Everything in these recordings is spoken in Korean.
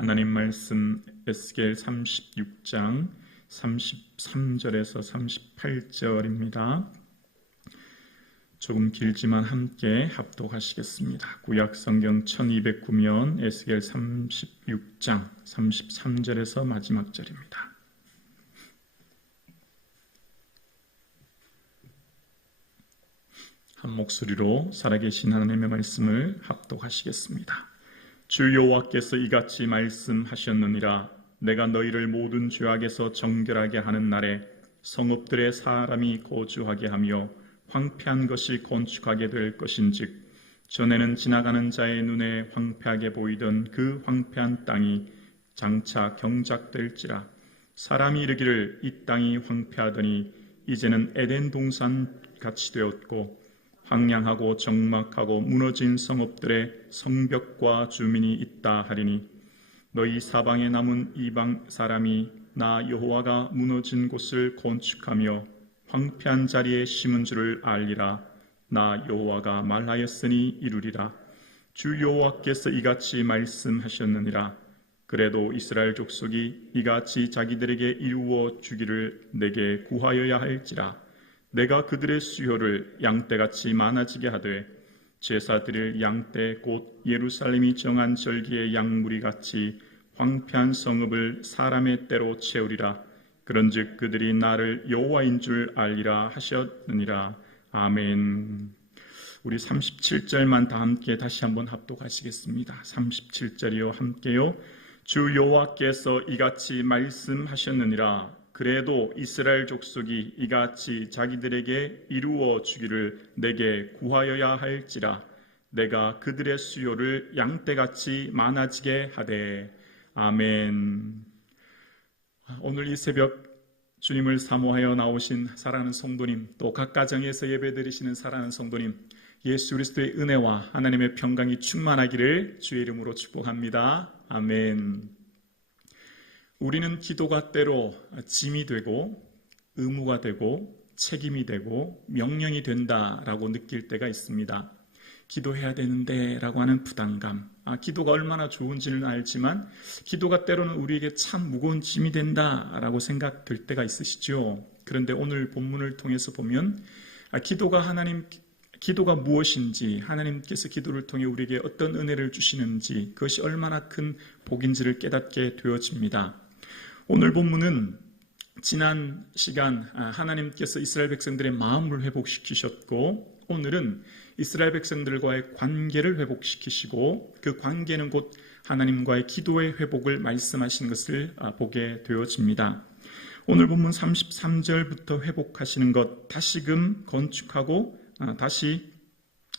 하나님 말씀 에스겔 36장 33절에서 38절입니다. 조금 길지만 함께 합독하시겠습니다. 구약 성경 1209면 에스겔 36장 33절에서 마지막 절입니다. 한 목소리로 살아계신 하나님의 말씀을 합독하시겠습니다. 주 여호와께서 이같이 말씀하셨느니라. 내가 너희를 모든 죄악에서 정결하게 하는 날에 성읍들의 사람이 거주하게 하며 황폐한 것이 건축하게 될 것인즉 전에는 지나가는 자의 눈에 황폐하게 보이던 그 황폐한 땅이 장차 경작될지라. 사람이 이르기를 이 땅이 황폐하더니 이제는 에덴 동산 같이 되었고 황량하고 적막하고 무너진 성읍들의 성벽과 주민이 있다 하리니 너희 사방에 남은 이방 사람이 나 여호와가 무너진 곳을 건축하며 황폐한 자리에 심은 줄을 알리라. 나 여호와가 말하였으니 이루리라. 주 여호와께서 이같이 말씀하셨느니라. 그래도 이스라엘 족속이 이같이 자기들에게 이루어 주기를 내게 구하여야 할지라. 내가 그들의 수요를 양떼같이 많아지게 하되 제사 드릴 양떼 곧 예루살렘이 정한 절기의 양무리같이 황폐한 성읍을 사람의 때로 채우리라. 그런즉 그들이 나를 여호와인 줄 알리라 하셨느니라. 아멘. 우리 37절만 다 함께 다시 한번 합독하시겠습니다. 37절이요 함께요. 주 여호와께서 이같이 말씀하셨느니라. 그래도 이스라엘 족속이 이같이 자기들에게 이루어 주기를 내게 구하여야 할지라. 내가 그들의 수요를 양떼같이 많아지게 하되. 아멘. 오늘 이 새벽 주님을 사모하여 나오신 사랑하는 성도님, 또 각 가정에서 예배드리시는 사랑하는 성도님, 예수 그리스도의 은혜와 하나님의 평강이 충만하기를 주의 이름으로 축복합니다. 아멘. 우리는 기도가 때로 짐이 되고 의무가 되고 책임이 되고 명령이 된다라고 느낄 때가 있습니다. 기도해야 되는데 라고 하는 부담감, 기도가 얼마나 좋은지는 알지만 기도가 때로는 우리에게 참 무거운 짐이 된다라고 생각될 때가 있으시죠. 그런데 오늘 본문을 통해서 보면 기도가 무엇인지, 하나님께서 기도를 통해 우리에게 어떤 은혜를 주시는지, 그것이 얼마나 큰 복인지를 깨닫게 되어집니다. 오늘 본문은 지난 시간 하나님께서 이스라엘 백성들의 마음을 회복시키셨고, 오늘은 이스라엘 백성들과의 관계를 회복시키시고, 그 관계는 곧 하나님과의 기도의 회복을 말씀하시는 것을 보게 되어집니다. 오늘 본문 33절부터 회복하시는 것, 다시금 건축하고 다시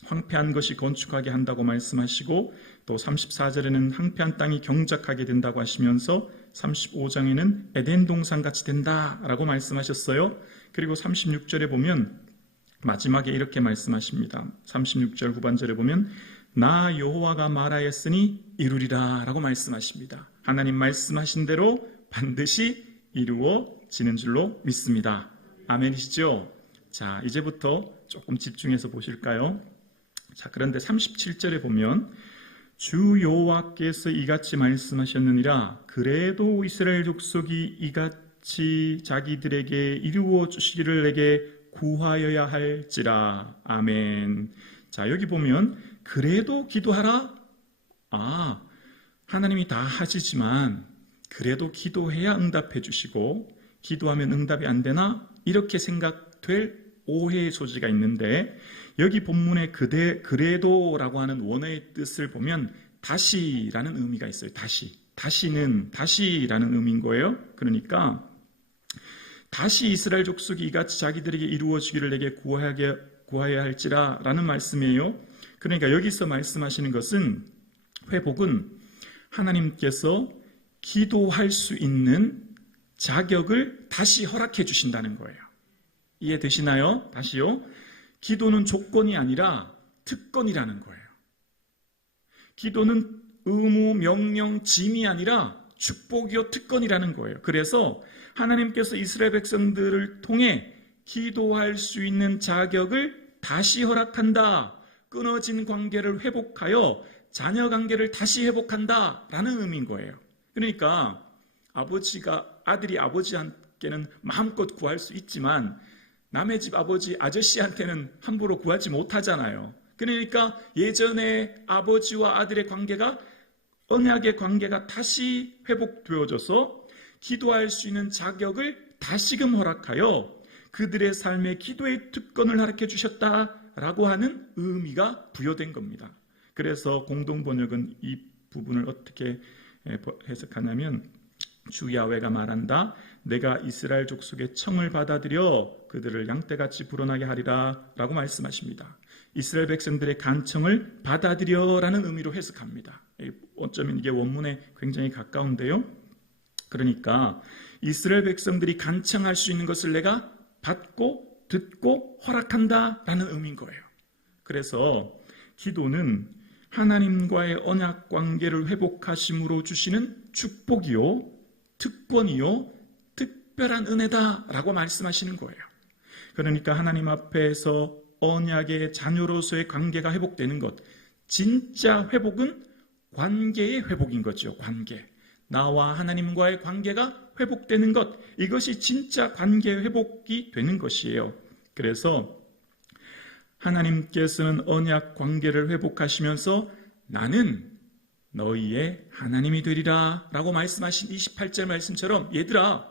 황폐한 것이 건축하게 한다고 말씀하시고, 또 34절에는 황폐한 땅이 경작하게 된다고 하시면서 35장에는 에덴 동산같이 된다라고 말씀하셨어요. 그리고 36절에 보면 마지막에 이렇게 말씀하십니다. 36절 후반절에 보면 나 여호와가 말하였으니 이루리라 라고 말씀하십니다. 하나님 말씀하신 대로 반드시 이루어지는 줄로 믿습니다. 아멘이시죠? 자, 이제부터 조금 집중해서 보실까요? 자, 그런데 37절에 보면 주 여호와께서 이같이 말씀하셨느니라. 그래도 이스라엘 족속이 이같이 자기들에게 이루어 주시기를 내게 구하여야 할지라. 아멘. 자, 여기 보면 그래도 기도하라. 하나님이 다 하시지만 그래도 기도해야 응답해 주시고, 기도하면 응답이 안 되나? 이렇게 생각될 오해의 소지가 있는데, 여기 본문의 그래도라고 하는 원어의 뜻을 보면 다시라는 의미가 있어요. 다시는 다시라는 의미인 거예요. 그러니까 다시 이스라엘 족속이 이같이 자기들에게 이루어지기를 내게 구하여야 할지라 라는 말씀이에요. 그러니까 여기서 말씀하시는 것은, 회복은 하나님께서 기도할 수 있는 자격을 다시 허락해 주신다는 거예요. 이해되시나요? 다시요. 기도는 조건이 아니라 특권이라는 거예요. 기도는 의무, 명령, 짐이 아니라 축복이요 특권이라는 거예요. 그래서 하나님께서 이스라엘 백성들을 통해 기도할 수 있는 자격을 다시 허락한다. 끊어진 관계를 회복하여 자녀 관계를 다시 회복한다라는 의미인 거예요. 그러니까 아들이 아버지한테는 마음껏 구할 수 있지만 남의 집 아저씨한테는 함부로 구하지 못하잖아요. 그러니까 예전에 아버지와 아들의 관계가, 언약의 관계가 다시 회복되어져서 기도할 수 있는 자격을 다시금 허락하여 그들의 삶에 기도의 특권을 허락해 주셨다라고 하는 의미가 부여된 겁니다. 그래서 공동번역은 이 부분을 어떻게 해석하냐면, 주 야훼가 말한다. 내가 이스라엘 족속의 청을 받아들여 그들을 양떼같이 불어나게 하리라 라고 말씀하십니다. 이스라엘 백성들의 간청을 받아들여라는 의미로 해석합니다. 어쩌면 이게 원문에 굉장히 가까운데요. 그러니까 이스라엘 백성들이 간청할 수 있는 것을 내가 받고 듣고 허락한다라는 의미인 거예요. 그래서 기도는 하나님과의 언약 관계를 회복하심으로 주시는 축복이요, 특권이요, 특별한 은혜다라고 말씀하시는 거예요. 그러니까 하나님 앞에서 언약의 자녀로서의 관계가 회복되는 것, 진짜 회복은 관계의 회복인 거죠. 관계. 나와 하나님과의 관계가 회복되는 것, 이것이 진짜 관계 회복이 되는 것이에요. 그래서 하나님께서는 언약 관계를 회복하시면서 나는 너희의 하나님이 되리라 라고 말씀하신 28절 말씀처럼, 얘들아,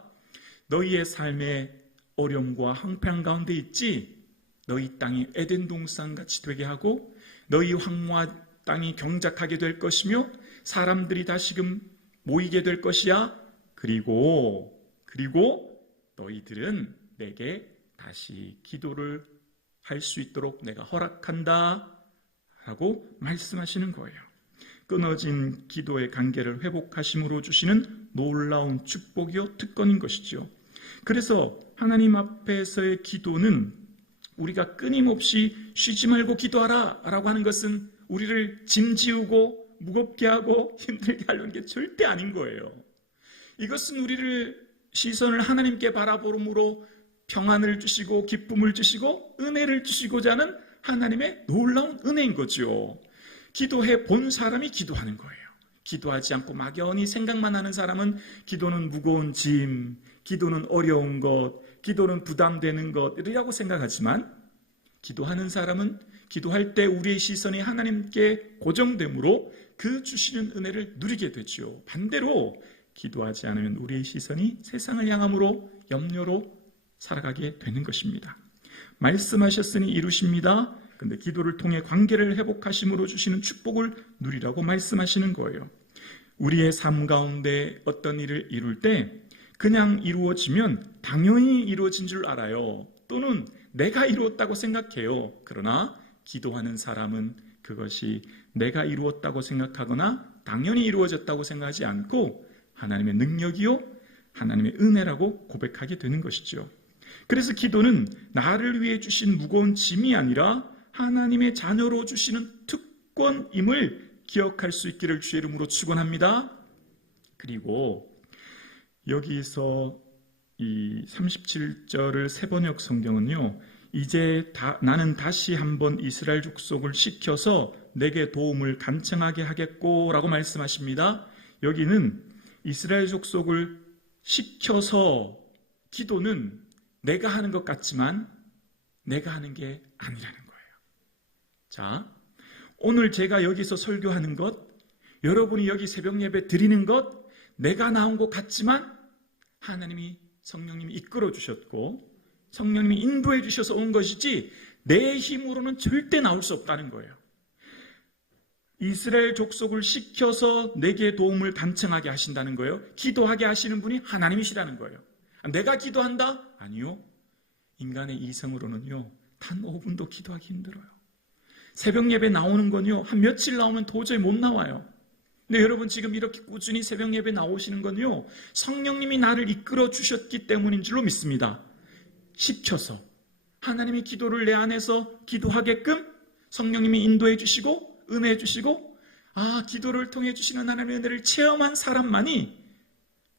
너희의 삶의 어려움과 황폐한 가운데 있지? 너희 땅이 에덴 동산같이 되게 하고 너희 황무한 땅이 경작하게 될 것이며 사람들이 다시금 모이게 될 것이야. 그리고 너희들은 내게 다시 기도를 할 수 있도록 내가 허락한다 라고 말씀하시는 거예요. 끊어진 기도의 관계를 회복하심으로 주시는 놀라운 축복이요, 특권인 것이죠. 그래서 하나님 앞에서의 기도는 우리가 끊임없이 쉬지 말고 기도하라 라고 하는 것은 우리를 짐지우고 무겁게 하고 힘들게 하려는 게 절대 아닌 거예요. 이것은 우리를 시선을 하나님께 바라보므로 평안을 주시고 기쁨을 주시고 은혜를 주시고자 하는 하나님의 놀라운 은혜인 거죠. 기도해 본 사람이 기도하는 거예요. 기도하지 않고 막연히 생각만 하는 사람은 기도는 무거운 짐, 기도는 어려운 것, 기도는 부담되는 것이라고 생각하지만, 기도하는 사람은 기도할 때 우리의 시선이 하나님께 고정되므로 그 주시는 은혜를 누리게 되죠. 반대로 기도하지 않으면 우리의 시선이 세상을 향함으로 염려로 살아가게 되는 것입니다. 말씀하셨으니 이루십니다. 근데 기도를 통해 관계를 회복하심으로 주시는 축복을 누리라고 말씀하시는 거예요. 우리의 삶 가운데 어떤 일을 이룰 때 그냥 이루어지면 당연히 이루어진 줄 알아요. 또는 내가 이루었다고 생각해요. 그러나 기도하는 사람은 그것이 내가 이루었다고 생각하거나 당연히 이루어졌다고 생각하지 않고 하나님의 능력이요, 하나님의 은혜라고 고백하게 되는 것이죠. 그래서 기도는 나를 위해 주신 무거운 짐이 아니라 하나님의 자녀로 주시는 특권임을 기억할 수 있기를 주의 이름으로 축원합니다. 그리고 여기서 이 37절을 세번역 성경은요, 이제 나는 다시 한번 이스라엘 족속을 시켜서 내게 도움을 간청하게 하겠고 라고 말씀하십니다. 여기는 이스라엘 족속을 시켜서, 기도는 내가 하는 것 같지만 내가 하는 게 아니라는 거예요. 자, 오늘 제가 여기서 설교하는 것, 여러분이 여기 새벽 예배 드리는 것, 내가 나온 것 같지만 하나님이, 성령님이 이끌어 주셨고 성령님이 인도해 주셔서 온 것이지 내 힘으로는 절대 나올 수 없다는 거예요. 이스라엘 족속을 시켜서 내게 도움을 간청하게 하신다는 거예요. 기도하게 하시는 분이 하나님이시라는 거예요. 내가 기도한다? 아니요. 인간의 이성으로는요, 단 5분도 기도하기 힘들어요. 새벽 예배 나오는 건요, 한 며칠 나오면 도저히 못 나와요. 근데 여러분 지금 이렇게 꾸준히 새벽 예배 나오시는 건요, 성령님이 나를 이끌어 주셨기 때문인 줄로 믿습니다. 시켜서 하나님이 기도를 내 안에서 기도하게끔 성령님이 인도해 주시고 은혜해 주시고, 기도를 통해 주시는 하나님의 은혜를 체험한 사람만이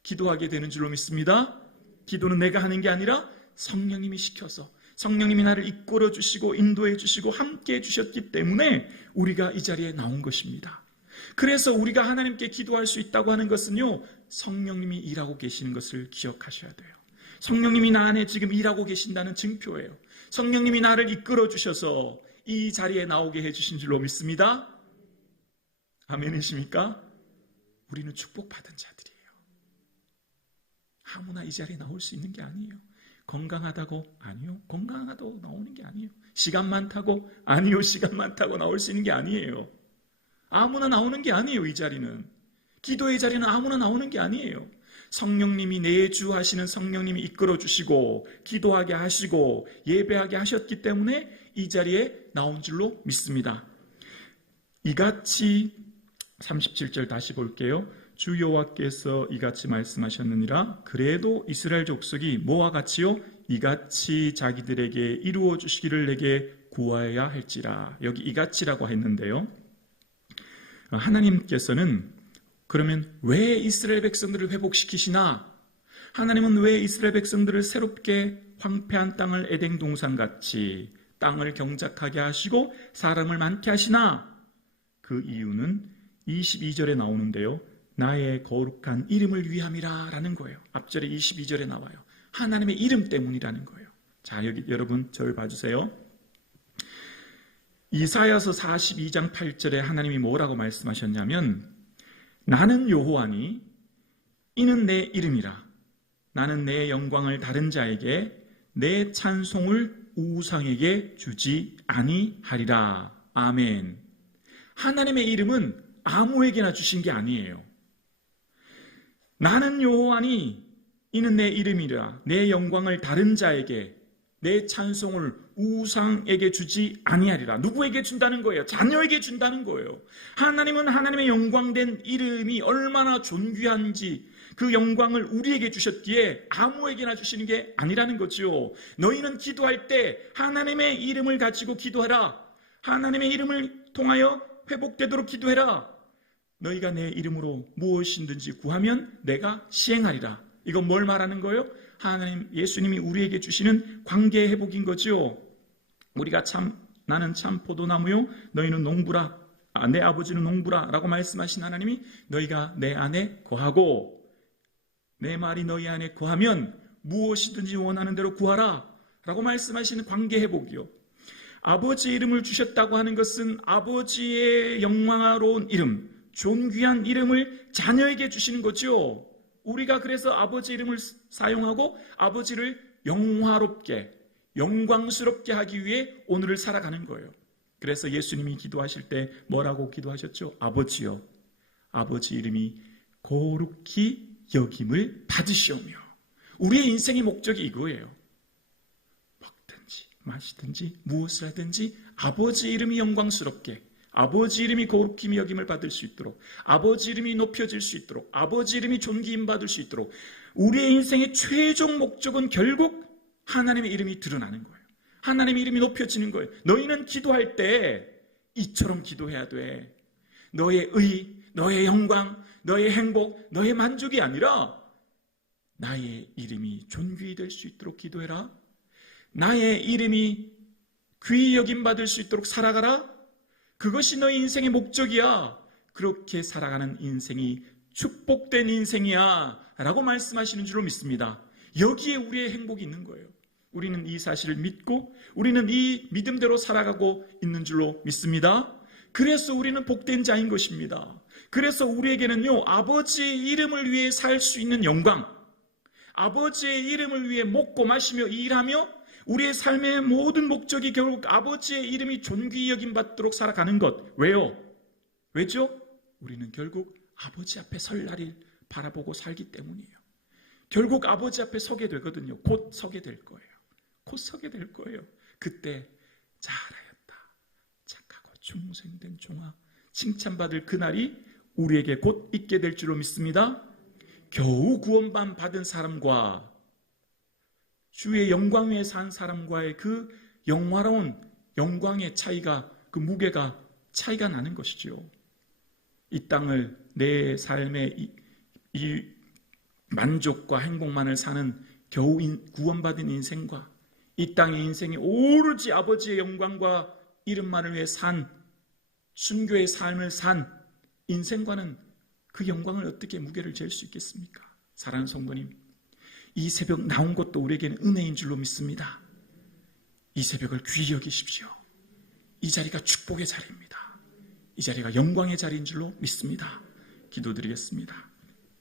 기도하게 되는 줄로 믿습니다. 기도는 내가 하는 게 아니라 성령님이 시켜서, 성령님이 나를 이끌어 주시고 인도해 주시고 함께 해 주셨기 때문에 우리가 이 자리에 나온 것입니다. 그래서 우리가 하나님께 기도할 수 있다고 하는 것은요, 성령님이 일하고 계시는 것을 기억하셔야 돼요. 성령님이 나 안에 지금 일하고 계신다는 증표예요. 성령님이 나를 이끌어 주셔서 이 자리에 나오게 해주신 줄로 믿습니다. 아멘이십니까? 우리는 축복받은 자들이에요. 아무나 이 자리에 나올 수 있는 게 아니에요. 건강하다고? 아니요. 건강하다고 나오는 게 아니에요. 시간 많다고? 아니요. 시간 많다고 나올 수 있는 게 아니에요. 아무나 나오는 게 아니에요. 이 자리는. 기도의 자리는 아무나 나오는 게 아니에요. 성령님이 내주 하시는 성령님이 이끌어 주시고 기도하게 하시고 예배하게 하셨기 때문에 이 자리에 나온 줄로 믿습니다. 이같이 37절 다시 볼게요. 주 여호와께서 이같이 말씀하셨느니라. 그래도 이스라엘 족속이 뭐와 같이요? 이같이 자기들에게 이루어 주시기를 내게 구하여야 할지라. 여기 이같이라고 했는데요. 하나님께서는 그러면 왜 이스라엘 백성들을 회복시키시나? 하나님은 왜 이스라엘 백성들을 새롭게 황폐한 땅을 에덴 동산같이 땅을 경작하게 하시고 사람을 많게 하시나? 그 이유는 22절에 나오는데요. 나의 거룩한 이름을 위함이라 라는 거예요. 앞절에 22절에 나와요. 하나님의 이름 때문이라는 거예요. 자, 여기 여러분 저를 봐주세요. 이사야서 42장 8절에 하나님이 뭐라고 말씀하셨냐면 나는 여호와니 이는 내 이름이라. 나는 내 영광을 다른 자에게 내 찬송을 우상에게 주지 아니하리라. 아멘. 하나님의 이름은 아무에게나 주신 게 아니에요. 나는 여호와니 이는 내 이름이라. 내 영광을 다른 자에게 내 찬송을 우상에게 주지 아니하리라. 누구에게 준다는 거예요? 자녀에게 준다는 거예요. 하나님은 하나님의 영광된 이름이 얼마나 존귀한지 그 영광을 우리에게 주셨기에 아무에게나 주시는 게 아니라는 거죠. 너희는 기도할 때 하나님의 이름을 가지고 기도하라. 하나님의 이름을 통하여 회복되도록 기도해라. 너희가 내 이름으로 무엇이든지 구하면 내가 시행하리라. 이건 뭘 말하는 거예요? 하나님, 예수님이 우리에게 주시는 관계 회복인 거죠. 우리가 나는 참 포도나무요 너희는 농부라. 내 아버지는 농부라 라고 말씀하신 하나님이 너희가 내 안에 거하고 내 말이 너희 안에 거하면 무엇이든지 원하는 대로 구하라 라고 말씀하시는 관계 회복이요. 아버지의 이름을 주셨다고 하는 것은 아버지의 영광스러운 이름, 존귀한 이름을 자녀에게 주시는 거죠. 우리가 그래서 아버지 이름을 사용하고 아버지를 영화롭게, 영광스럽게 하기 위해 오늘을 살아가는 거예요. 그래서 예수님이 기도하실 때 뭐라고 기도하셨죠? 아버지요, 아버지 이름이 거룩히 여김을 받으시오며. 우리의 인생의 목적이 이거예요. 먹든지 마시든지 무엇을 하든지 아버지 이름이 영광스럽게, 아버지 이름이 거룩히 여김을 받을 수 있도록, 아버지 이름이 높여질 수 있도록, 아버지 이름이 존귀임 받을 수 있도록 우리의 인생의 최종 목적은 결국 하나님의 이름이 드러나는 거예요. 하나님의 이름이 높여지는 거예요. 너희는 기도할 때 이처럼 기도해야 돼. 너의 의, 너의 영광, 너의 행복, 너의 만족이 아니라 나의 이름이 존귀히 될 수 있도록 기도해라. 나의 이름이 귀히 여김 받을 수 있도록 살아가라. 그것이 너의 인생의 목적이야. 그렇게 살아가는 인생이 축복된 인생이야 라고 말씀하시는 줄로 믿습니다. 여기에 우리의 행복이 있는 거예요. 우리는 이 사실을 믿고 우리는 이 믿음대로 살아가고 있는 줄로 믿습니다. 그래서 우리는 복된 자인 것입니다. 그래서 우리에게는요, 아버지의 이름을 위해 살 수 있는 영광, 아버지의 이름을 위해 먹고 마시며 일하며 우리의 삶의 모든 목적이 결국 아버지의 이름이 존귀히 여김받도록 살아가는 것. 왜요? 왜죠? 우리는 결국 아버지 앞에 설 날을 바라보고 살기 때문이에요. 결국 아버지 앞에 서게 되거든요. 곧 서게 될 거예요. 곧 서게 될 거예요. 그때 잘하였다, 착하고 충성된 종아, 칭찬받을 그날이 우리에게 곧 있게 될 줄로 믿습니다. 겨우 구원만 받은 사람과 주의 영광 위에 산 사람과의 그 영화로운 영광의 차이가, 그 무게가 차이가 나는 것이죠. 이 땅을 내 삶의 이 만족과 행복만을 사는 겨우 구원받은 인생과 이 땅의 인생이 오로지 아버지의 영광과 이름만을 위해 산 순교의 삶을 산 인생과는 그 영광을 어떻게 무게를 잴 수 있겠습니까? 사랑하는 성도님, 이 새벽 나온 것도 우리에게는 은혜인 줄로 믿습니다. 이 새벽을 귀히 여기십시오. 이 자리가 축복의 자리입니다. 이 자리가 영광의 자리인 줄로 믿습니다. 기도드리겠습니다.